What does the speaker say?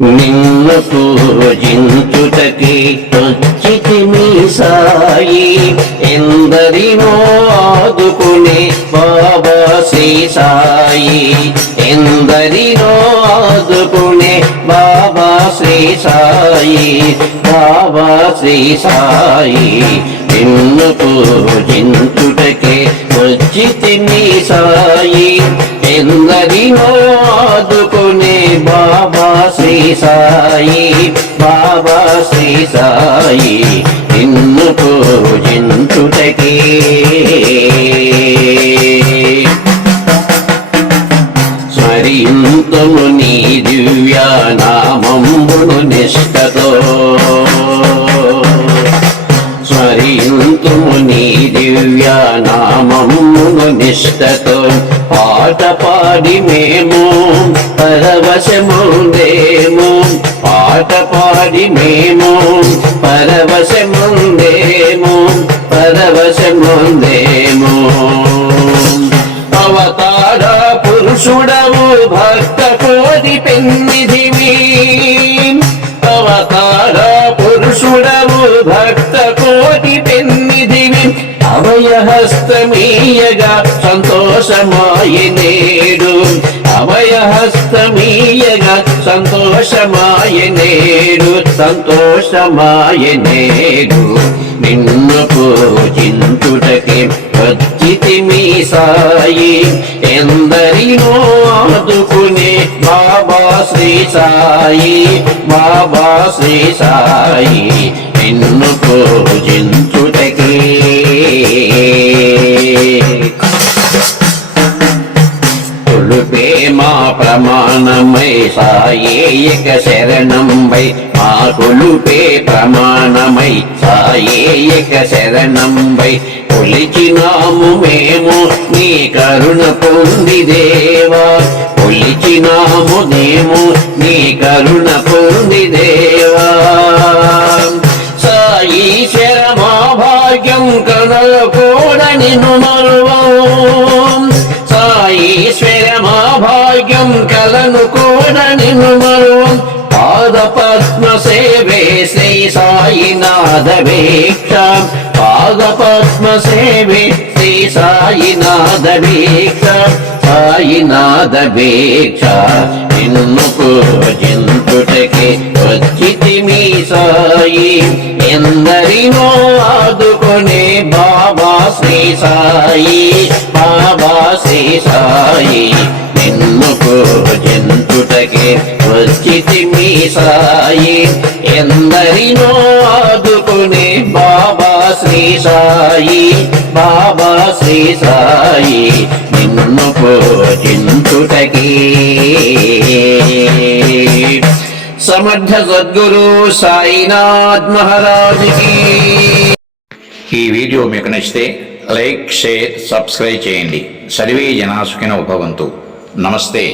నిన్ను పూజించుటకి వచ్చితిమి సాయి, ఎందరినో ఆదుకునే బాబా శ్రీ సాయి, ఎందరినో ఆదుకునే బాబా శ్రీ సాయి, బాబా శ్రీ సాయి. నిన్ను పూజించుటకే వచ్చితిమి సాయి, ఎందరినో ఆదుకునే బాబా శ్రీ సాయి, బాబా శ్రీ సాయి. నిన్ను పూజించుటకే స్మరింతుము నీ దివ్యానామమును నిష్టతో, స్మరింతుము నీ దివ్యానామమును నిష్టతో, పాట పాడి మేము పరవశముందేము, పాట పాడి మేము పరవశముందేము, పరవశముందేము. అవతార పురుషుడవు భక్త కోటి పెన్నిధివి, అవతార పురుషుడవు భక్త కోటి పెన్నిధివి, అభయహస్తమీయగా సంతోషమాయి నేడు, అభయహస్తమీయగా సంతోషమాయి నేడు, సంతోషమాయి నేడు. నిన్ను పూజించుటకే వచ్చితిమి సాయి, ఎందరినో ఆదుకునే బాబా శ్రీ సాయి, బాబా శ్రీ సాయి. నిన్ను పూజించుటకే కొలుపే మా ప్రమాణమై సాయేయక శరణంబై, మా కొలుపే ప్రమాణమై సాయేయక శరణంబై, కొలిచినాము మేము నీ కరుణ పొందిదేవా, కొలిచినాము మేము నీ కరుణ పొందిదేవా. సాయీశ్వర మా భాగ్యం కనలకూడ నిన్ను మరువం, సాయీశ్వర మా భాగ్యం కలను కూడా నిన్ను మరువం. పాద పద్మ సేవే శ్రీ సాయినాథ వీక్ష, పాద పద్మ సేవే శ్రీ సాయినాథ వీక్ష, సాయినాథ వీక్ష. నిన్ను పూజించుటకే వచ్చితిమి సాయి, ఎందరినో ఆదుకునే బాబా శ్రీ సాయి, బాబా శ్రీ సాయి. నిన్ను పూజించుటకే వచ్చితిమి సాయి, ఎందరినో ఆదుకునే బాబా శ్రీ సాయి, బాబా శ్రీ సాయి. నిన్ను పూజించుటకే సమర్థ సద్గురు సాయినాథ్ మహారాజ్ కి. ఈ వీడియో మీకు నచ్చితే లైక్, షేర్, సబ్స్క్రైబ్ చేయండి. సర్వే జనా సుఖినో భవంతు. నమస్తే.